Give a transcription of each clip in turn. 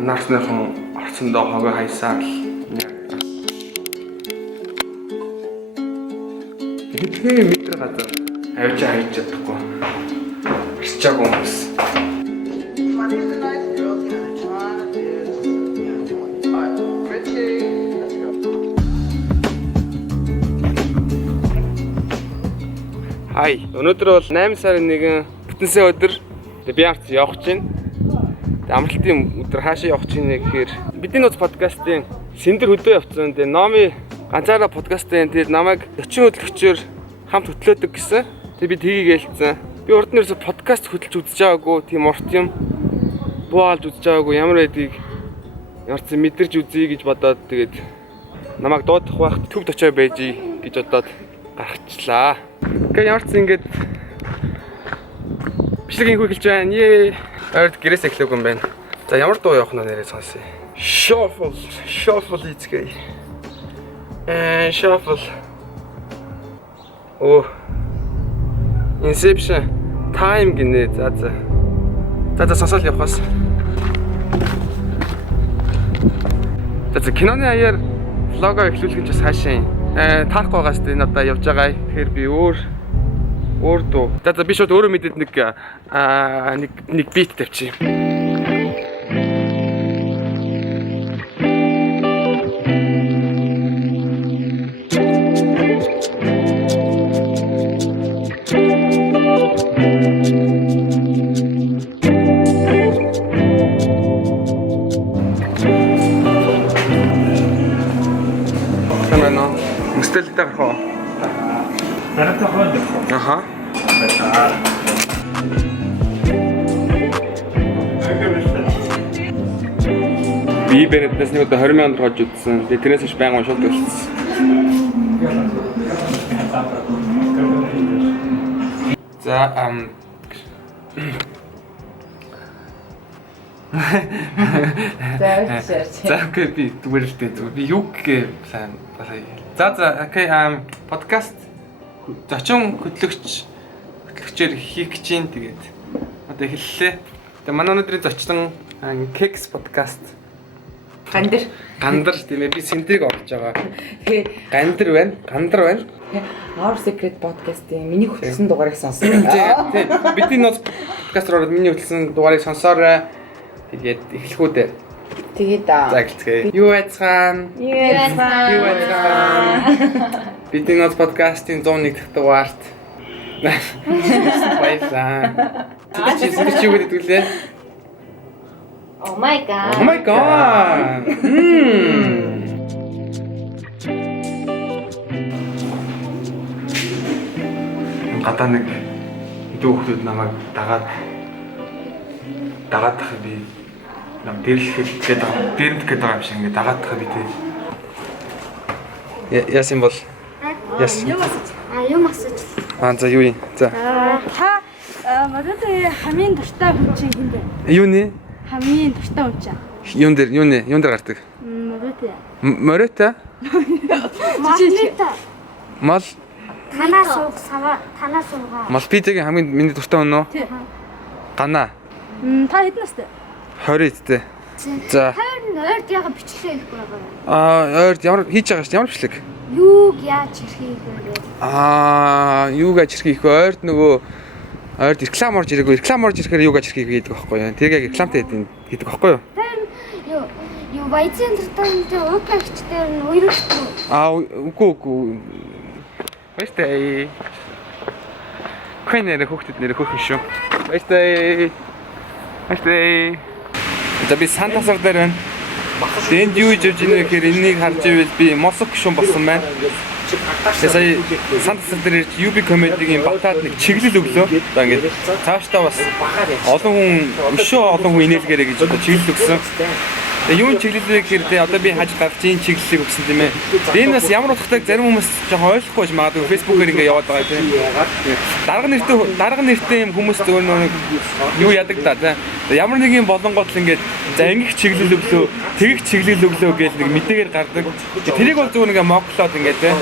Анаарсныхан орцондоо хогоо хайсаар л хэдхэн метр газар авч хайж чадахгүй. Ирчаагүй хүмүүс. Хай, өнөөдөр бол 8 сарын 1 бүтэнсээ өдөр. Би арт явах гэж байна. Амралтын өдөр хаашаа явах гэж байна гэхээр бидний нууц подкастын сэндэр хөдөө явцсан. Тэгээ номи ганцаараа подкастын тэгээд намайг 40 хөтлөгчөөр хамт хөтлөөдөг гэсэн. Тэгээ би тгийг хэлсэн. Би урд нь ерөөсө подкаст хөтлж үзэж байгаагүй, тийм урт юм буулж үзэж байгаагүй. Ямар байдгийг ямар ч мэдэрч үзье гэж бодоод тэгээд намайг дуудах байхад төвд очоо байжий гэж бодоод гаргачлаа. Гэхдээ ямар ч ингэж бичлэгийн хүү хэлж байна. Ойрд гэрээс эхлэв юм байна. За ямар дуу явах нь нэрээ сонсъё. Shuffle эцгээ. Shuffle. Оо. Inception time гинэ. За сонсоод явахаас. За киноны аяар влого эхлүүлэх нь ч бас хаашаа юм. Таахгүй байгаас энэ одоо явж байгаа. Тэгэхээр би өөр дуу. За би шууд өөрөө мэдээд нэг бит тавьчих. Мөстөлтэй гарах уу? Аха. Би бэрэтнээс нэг 20 мянган хож утсан. Тэгээ тэрнээс ч байнга уншаад болчихсон. За За окей би түгээрэлтэй. Би юу гэх план болоё. За окей подкаст зочин хөтлөгчээр хийх гэж юм. Тэгээд одоо эхэллээ. Тэгээ манай өнөөдрийн зочин Keks podcast. Гандар тийм ээ би синтэг орж байгаа. Тэгээ гандар байна. Our Secret podcast-ийн миний хөтлсөн дугаарыг сонссон. Тийм. Бидний нууц подкаст руу миний хөтлсөн дугаарыг сонсоорой. Тэгээд эхлэхүү дээ. Тэгээд за эхэлцгээе. Юу байцгаана? Бидний нууц подкастын 101 дахь дугаарт. Баярлалаа. Тэгээд чи юу гэдэг вэ? Oh my god. Гадаа нэг дүүхүүд намайг дагаад тахыг би нам дэрлэхэд дээрмдэх гэдэг юм шиг ингээд дагаад тахыг би тий. Яасан бол? Юм асууж. За юу юм? За. Та мөрөдөө хамгийн дуртай хүн чинь хин бэ? Юу нэ? Хамгийн дуртай хүн чинь. Юун дээр гардаг? Мөрөдөө. Мал. Танаас суугаа. Мал пиццагийн хамгийн миний дуртай хүн үү? Ганаа. Та хэдэн настай? 20 эдтэй. За. Ойрд яга бичлээ хийхгүй байгаа. Ойрд ямар хийж байгаа шүү дээ? Ямар бичлэг? Юуг яаж ирхийг вэ? Юуг яаж ирхийг вэ? Ойрд нөгөө ойрд реклам орж ирээгүй. Реклам орж ирэхээр юуг яаж ирхийг гэдэг байхгүй юу? Тэр яг рекламтай гэдэг байхгүй юу? Юу баяцын дуртай уугаагчтай уйрхтуу. Үгүй. Баяртай. Хэнээр хүүхдэд нэр хөөхөн шүү. Баяртай. За би Сантасар дээр байна. Энд юу хийж байна гэхээр энэнийг харж ивэл би Мосок гүшүүн болсон байна. Сая Сантасар дээр UB comedy-гийн батад нэг чиглэл өглөө. Одоо ингээд цаашдаа бас олон хүн инээлгээрэй гэж одоо чиглэл өгсөн. Тэгээ юу чиглэлээ гэхээр одоо би хаж гарч ийн чиглэлийг өгсөн тийм ээ. Энэ бас ямар утгатай зарим хүмүүс жоохон ойлгохгүй байж магадгүй Facebook-ээр ингээ яваад байгаа тийм. Дарга нэртэй юм хүмүүс зөвөр нэг юу ядаг та тийм. Ямар нэг юм болонгот л ингээд за ингэх чиглэл өглөө, тэгэх чиглэл өглөө гэж нэг мэдээгээр гардаг. Тэрийг бол зөвөр ингээ моглоод ингээ тийм.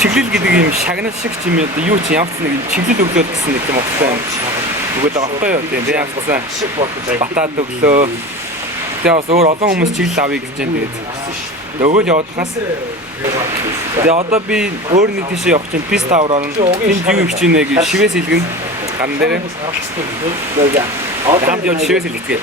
Чиглэл гэдэг юм шагнал шиг юм юу ч ямар ч нэг чиглэл өглөө гэсэн нэг юм утгатай юм. Үгээд байгаа байхгүй юу тийм. Би яасан батаад өглөө Тэгээ бас өөр олон хүмүүс чиглэл авъя гэж байна тэгээд. Өгөөл явуулахаас. Тэгээ одоо би өөр нэг тийшээ явах чинь Peace Tower орно. Энд юу их чинь гэж шивээс илгэн гарн дээрээ. Хамт явж шивээс илгэцгээ.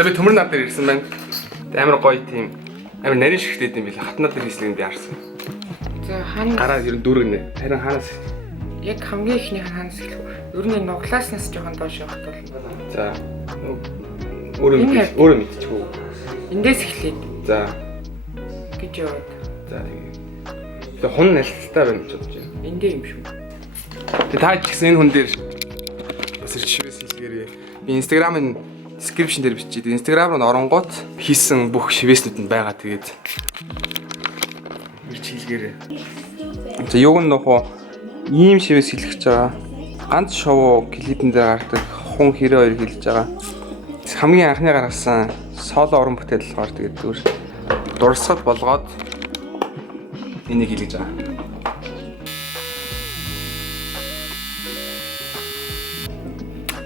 За би төмөр нар дээр ирсэн байна. Амар гоё тийм амар нарийн шигтэй юм билээ. Хатнаа дээр хийслийг би харсан. За хаана Гараад ер нь дүүргэнэ. Харин хаанаас яг хамгийн ихний хаанаас хэлэх вэ? Ер нь нуглааснаас жоохон доош явах бол. за өөрөө мэдчихв. Эндээс эхлэе За гэж яваад. за тэгээ хун нэлттэй байна гэж бодож байна. Эндээ юм шүү. Тэгээ та ч гэсэн энэ хүн дээр бас ирж шивээс хэлгээрээ. Би Instagram-ын description дээр бичиж дээ. Instagram руу оронгууд хийсэн бүх шивээснүүд нь байгаа. Тэгээд ирж хэлгээрээ. За юуг нь нөхөө ийм шивээс хэлчихэж байгаа. Ганц шоу клипэн дээр гардаг хун хэрэг хоёр хэлж байгаа. Хамгийн анхны гаргасан соло уран бүтээл болохоор тэгээд зүгээр дурсгал болгоод энийг хэлж байгаа.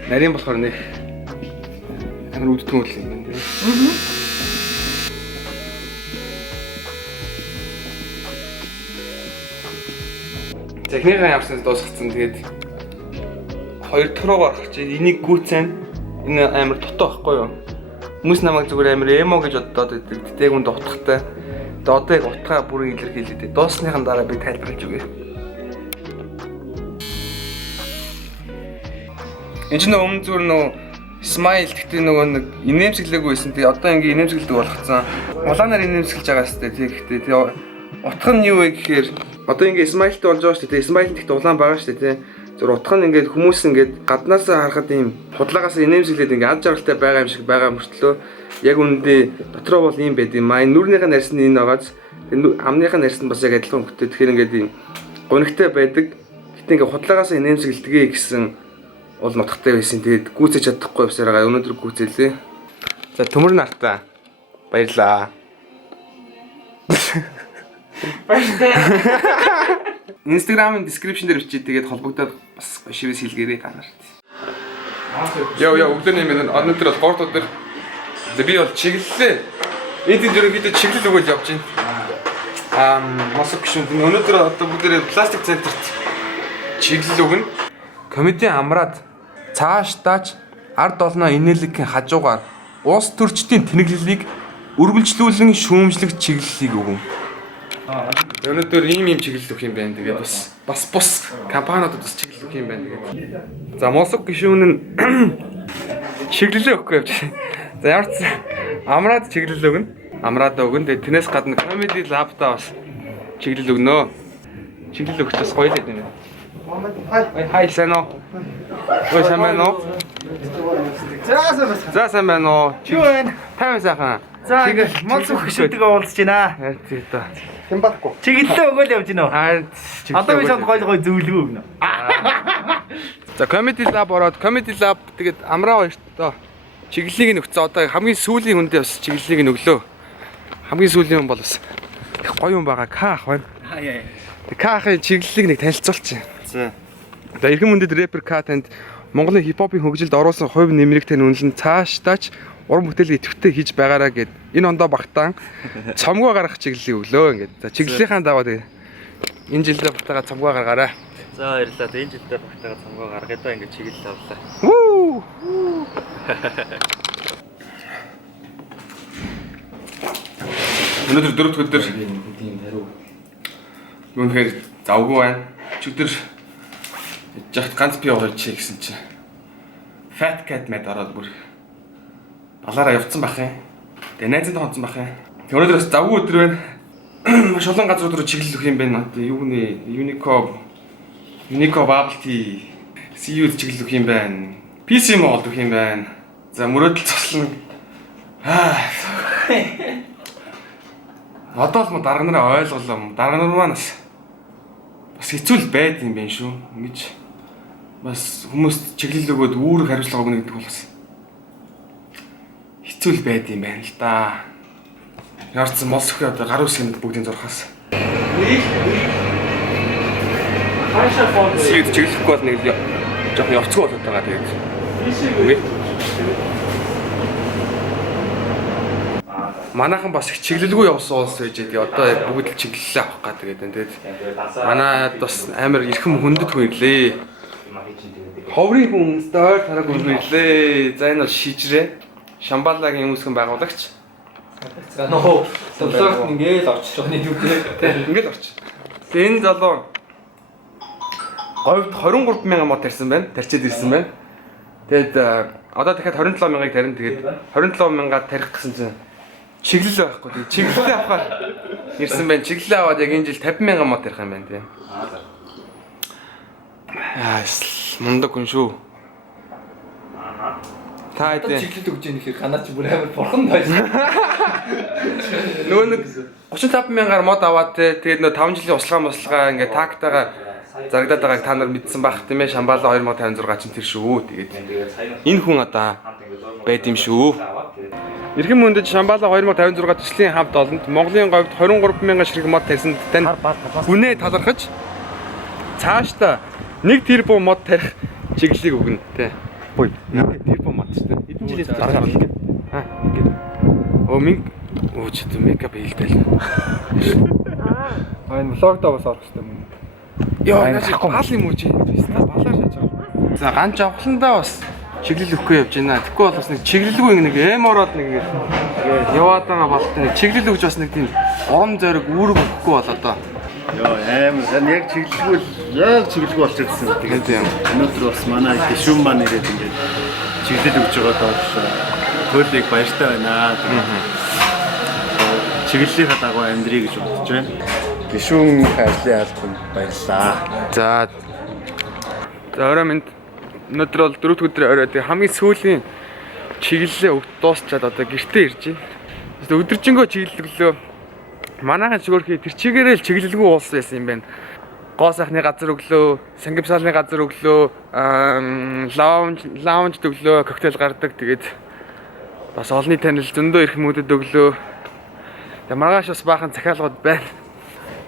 Нарийн болохоор нэг амар үдтэн үйл юм байна тийм. Техникийн явсан дуусгацсан тэгээд хоёр төрөг орох чинь энийг гүцэн энэ амар дутуу байхгүй юу? Хүмүүс намайг зүгээр амар эмо гэж бодоод байдаг. Тэтэйг үнд утгатай. Тэгээд одоо яг утгаа бүрэн илэрхийлээд дуусныхан дараа би тайлбарлаж өгье. Энд чинь өмнө зүгээр нөгөө smile гэхдээ нөгөө нэг инээмсэглээгүй байсан. Тэгээ одоо ингээ инээмсэглэдэг болгоцсон. Улаанаар инээмсэглэж байгаа сте тэгэхдээ тэгээ утга нь юу вэ гэхээр одоо ингээ smile-тэй болж байгаа шүү дээ. Smile гэхдээ улаан байгаа шүү дээ. Зүгээр утга нь ингээ хүмүүс ингээ гаднаас харахад ийм худлагаас инээмсэглээд ингээ ад жаргалтай байгаа юм шиг байгаа мөртлөө яг үүндээ дотроо бол ийм байд юм аа. Нүрнийхэн нарийн энэ байгааз амныхын нарийн бас яг адилхан хөвгтэй. Тэгэхээр ингээ ийм гонигтай байдаг. Гэтэ ингээ худлагаас инээмсэглэдгээ гэсэн бол нутгатай байсан. Тэгээд гүйцэж чадахгүй явсараа өнөөдөр гүйцээлээ. За төмөр нартаа баярлаа. Instagram-ын description дээр бичиж тэгээд холбогдоод бас шивээс хэлгээрэй та нарт. Яа өглөөний минь өнөөдөр бол гортод дээр би бол чиглэлээ. Энд ерөнхийдөө чиглэл өгөөл явж байна. Мосок гişүнд өнөөдөр одоо бүгдээ пластик центрт чиглэл өгнө. Комеди амраад цаашдаач ард олноо инээлгийн хажуугаар уус төрчдийн тэнэглэлийг үргэлжлүүлэн шүүмжлэх чиглэлийг өгнө. Өнөөдөр ийм чиглэл өгөх юм байна. Тэгээд бас бус компаниудад бас чиглэл өгөх юм байна. Тэгээд за мосок гişүүн нь чиглэлээ өгөхгүй явж байна. За ямар ч амраад чиглэл өгнө. Амраад өгнө. Тэгээд тэрнээс гадна comedy lab-та бас чиглэл өгнө. Чиглэл өгч бас гоё л юм байна. Хай сано. Ой самано. За самано. Юу вэ? Тайван сайхан. За мосок гişүүдтэйгээ уулзж байна. Тийм та. Хэмбахгүй. Чиглэлээ өгөөл явж байна уу? Одоо би санд гой зөвлөгөө өгнө. За comedy lab ороод comedy lab тэгээд амраа хоёртоо чиглэлийг нь өгцөө. Одоо хамгийн сүүлийн хүндээ бас чиглэлийг нь өглөө. Хамгийн сүүлийн хүн бол бас их гоё юм байгаа. К ах байна. Тэг К ахын чиглэлийг нэг танилцуулчих. За. За эрхэм мөндөд рэпер К танд Монголын хипхопын хөгжилд оруулсан хувь нэмрийг тань үнэлэн цаашдаач уран бүтээлийг идэвхтэй хийж байгаараа гэд энэ ондоо багтаан цомгоо гаргах чиглэлийг өглөө ингээд. За чиглэлийнхаа дагуу тэгээ энэ жилдээ багтаага цомгоо гаргаарай. За баярлалаа. Энэ жилдээ багтаага цомгоо гаргаад байгаа ингээд чиглэл авлаа. Вүү. Өнөөдөр дөрөвд өдөр юунхээр завгүй байна. Өчигдөр жахт ганц би орж чий гэсэн чи. Fat cat мэд ороод бүр балаараа явцсан бах юм. Тэгээ найзтай хонцсон бах юм. Өнөөдөр бас завгүй өдөр байна. Маш олон газрууд руу чиглэл өгөх юм байна. Тэгээ юу нэ Unico Bubble Tea CU-д чиглэл өгөх юм байна. PC Mall өгөх юм байна. За мөрөөдөл цослон. Одоо л дарга нараа ойлголоо. Дарга нар манаас бас хэцүү л байд юм байна шүү. Ингэж бас хүмүүс чиглэл өгөөд үүрэг хариуцлага өгнө гэдэг бол бас хэцүү л байд юм байна л да. Яарсан мос өхөө одоо гар үсгэнд бүгдийн зурхаас. Хаашаа фон сүйд чиглэхгүй бол нэг жоох явцгүй болоод байгаа тэгээд. Үгүй. Манайхан бас их чиглэлгүй явсан улс байж байгаа. Одоо яг бүгд л чиглэлээ авах гэдэг юм. Тэгээд манайд бас амар эрхэм хүндэт хүн ирлээ. Ховрын хүн стаар тараг үлээлээ. За энэ бол шижрээ. Шамбалагийн үүсгэн байгуулагч. Ноо. Солиорт ингээд орчих жоохны юу гэдэг. Ингээд орчих. Тэгээ энэ залуу говьд 23,000 мод тарьсан байна. Тарчид ирсэн байна. Тэгэд одоо дахиад 27,000-ыг тарина. Тэгээд 27,000-аар тарих гэсэн чинь чиглэл байхгүй. Тэгээд чиглэлээ авахаар ирсэн байна. Чиглэлээ аваад яг энэ жил 50,000 мод тарих юм байна тийм. Мундаг хүн шүү. Та одоо чиглэлд өгж яах хэрэг ганаач бүр амар бурхан байсан. Нөгөө нэг 35,000-аар мод аваад тэгээд нөө 5 жилийн услага ингээд тактагаа зарагдаад байгааг та нар мэдсэн байх тийм ээ. Шамбала 2056 чинь тэр шүү. Тэгээд энэ хүн одоо байд юм шүү. Эрхэм мөндөд Шамбала 2056 төслийн хамт олонд Монголын говьд 23,000 ширхэг мод тарьсан тань хүнээ талархаж цаашдаа 1 тэрбум мод тарих чиглэлийг өгнө тий. Ой, 1 тэрбум мод шүү дээ. Эдэн жилээс дараа ингээд. Ингээд. Оо ч тийм мекап хийлдэл. Энэ влогдоо бас орох хэрэгтэй юм. Яа, наач баал юм уу чи? Балаар шааж байгаа. За ганц авхландаа бас чиглэл өгөхгүй явж байна. Тэгэхгүй бол бас нэг чиглэлгүй нэг эмороод нэг яваад байгаа болт нэг чиглэл өгж бас нэг тийм орон зориг үүрэг өгөхгүй болоо доо. Йоо амар сан яг чиглэлгүй болчихсон. Тэгээд өнөөдөр бас манай гишүүн маань ирээд ингээд чиглэл өгж байгаа доо төлөйг баяртай байна. Чиглэлийн дагуу амьдрий гэж бодож байна. Гишүүн ажлын албанд баярлаа. За орой минь өнөөдөр бол 4 дахь өдрийн орой хамгийн сүүлийн чиглэлээ дуусчаад одоо гэртээ ирж байна. Өдөржингөө чиглэлглөө. Манайхан чигөөрхий тэр чигээрээ л чиглэлгүй улс байсан юм байна. Гоо сайхны газар өглөө, сангивсаалны газар өглөө, лаунж өглөө, коктейл гардаг. Тэгээд бас олонний танил зөндөө ирэх мөдөд өглөө. Тэгээ маргааш бас баахан захиалгууд байна.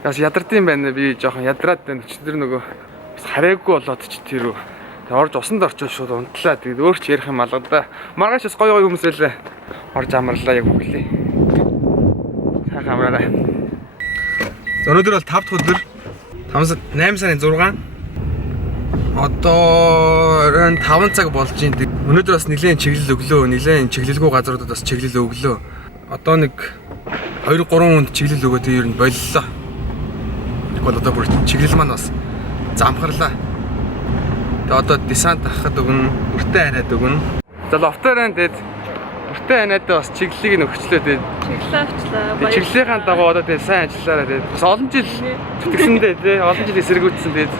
Бас ядардсан байна. Би жоохон ядраад байна. Өчтөр нөгөө бас хараагүй болоод ч тэр тэгээ орж усанд орчоод шууд унтлаа. Тэгээд өөр ч ярих юм алгадаа. Маргааш бас гоё хүмүүс байлаа. Орж амарлаа яг өглөө. Сайхан амраарай. Өнөөдөр бол 5 дахь өдөр 8 сарын 6. Одоо 5 цаг болж байна. Өнөөдөр бас нэлээд чиглэл өглөө. Нэлээд чиглэлгүй газруудад бас чиглэл өглөө. Одоо нэг 2-3 хүнд чиглэл өгөө тэр ер нь боллоо. Тэгвэл одоо бүр чиглэл маань бас замхарлаа. Тэгээ одоо десант авахад өгнө, бүртээ ханиад өгнө. За лофтоор энэ бүртээ ханиадаа бас чиглэлийг нөгчлөө тэгээд Чиглэл авчлаа. чиглэлийнхаа дагуу одоо тэгээд сайн ажиллаараа тэгээд бас олон жил зүтгэсэндээ тий олон жил эсэргүүцсэн тэгээд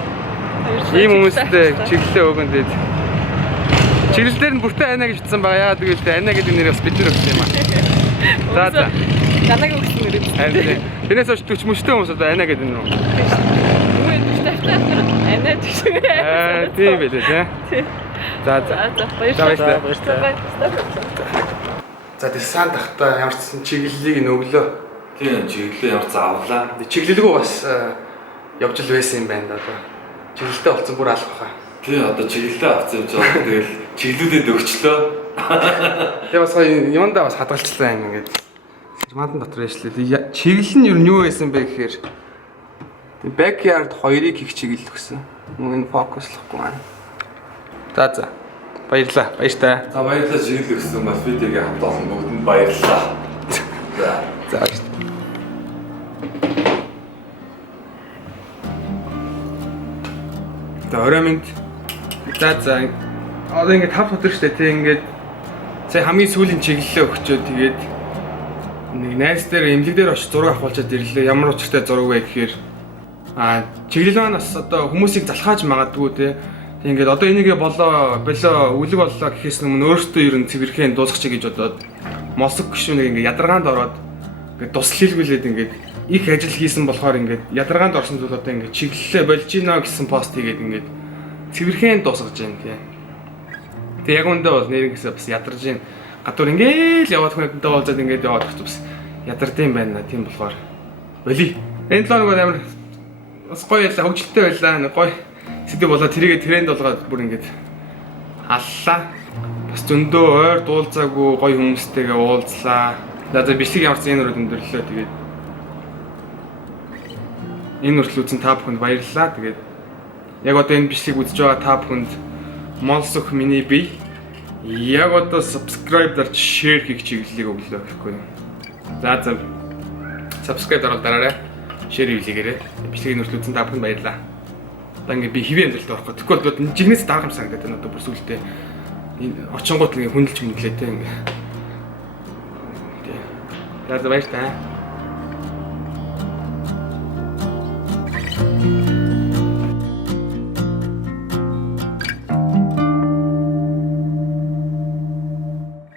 ийм хүмүүстэй чиглэлээ өгөн тэгээд чиглэлээр нь бүртээ ханиа гэж утсан байгаа. Яа тэгвэл ханиа гэдэг нэр бас бид нар өгсөн юм аа. За. Ганаг өгсөн нэр. Харин тэрнээс ч төч мөчтэй хүмүүс одоо ханиа гэдэг нь үү? Үгүй төвтэй анаа гэж. Тийм байлээ тий. За. Баярлалаа. За десант тахта ямар ч чиглэлийг нөглөө. Тийм чиглэлээ ямар заавлаа. Чиглэлгүй бас явж л байсан юм байна да одоо. Чиглэлтэй болсон бүр алах баха. Тийм одоо чиглэлээ авсан юм жаа. Тэгэл чиглэлүүдэд өгчлөө. Тэгээ бас юмдаа бас хадгалчлаа ингээд. Сермантын дотор яшлээ. Чиглэл нь юу байсан бэ гэхээр backyard 2-ыг хийх чиглэл өгсөн. Мөн энэ фокуслохгүй маань. За. Баярлаа. Баяртай. За баярлалаа чиглэл өгсөн бас видеогийн хамт олон бүгдэнд баярлалаа. За. За орой минь. За. Одоо ингээд 5 өдөр штэ тий ингээд сая хамгийн сүүлийн чиглэлээ өгчөө тэгээд нэг найз дээр эмнэлэг дээр очиж зураг авахулчаад ирлээ. Ямар учиртай зураг вэ гэхээр чиглэл маань бас одоо хүмүүсийг залхааж магадгүй тий. Ингээд одоо энийгээ болоо үлэг боллоо гэхээс өмнө өөртөө ер нь цэвэрхэн дуусгачих гэж бодоод мосог гişүнийг ингээд ядаргаанд ороод ингээд тус хийлгүүлээд ингээд их ажил хийсэн болохоор ингээд ядаргаанд орсон зүйл одоо ингээд чиглэлээ болж гинэ гэсэн пост хийгээд ингээд цэвэрхэн дуусгаж байна тий. Тэг яг үндэ бол нэрнгээсээ бас ядарж байна. гадуур ингээл яваад хүнтэй уулзаад ингээд яваад их бас ядардаг юм байна. Тийм болохоор болий. Энэ 7 хоног амар бас гоё ялла хөгжилтэй байлаа. Гоё сэдв болоо тэрийгэ тренд болгоод бүр ингээд аллаа. Бас зөндөө ойр дуулзаагүй гоё хүмүүстэйгээ уулзлаа. За бичлэг ямарч энэ өрөөнд өндөрлөө. Тэгээд энэ хүртэл үзэн та бүхэнд баярлалаа. Тэгээд яг одоо энэ бичлэг үзэж байгаа та бүхэнд Монсох миний бие яг одоо subscribe дарж share хийх чиглэлийг өглөө гэхгүй. За subscribe дараарай. Share хийлгээрэй. Бичлэгийг нүртэл үзэн та бүхэнд баярлалаа. Одоо ингээ би хэвээ амьдралд орохгүй. Тэгвэл одоо жигнэс дарах юм санагдаад байна одоо бүр сүултээ. Энэ очингууд ингээ хүндэлж мөндлээ те ингээ. За баярлалаа.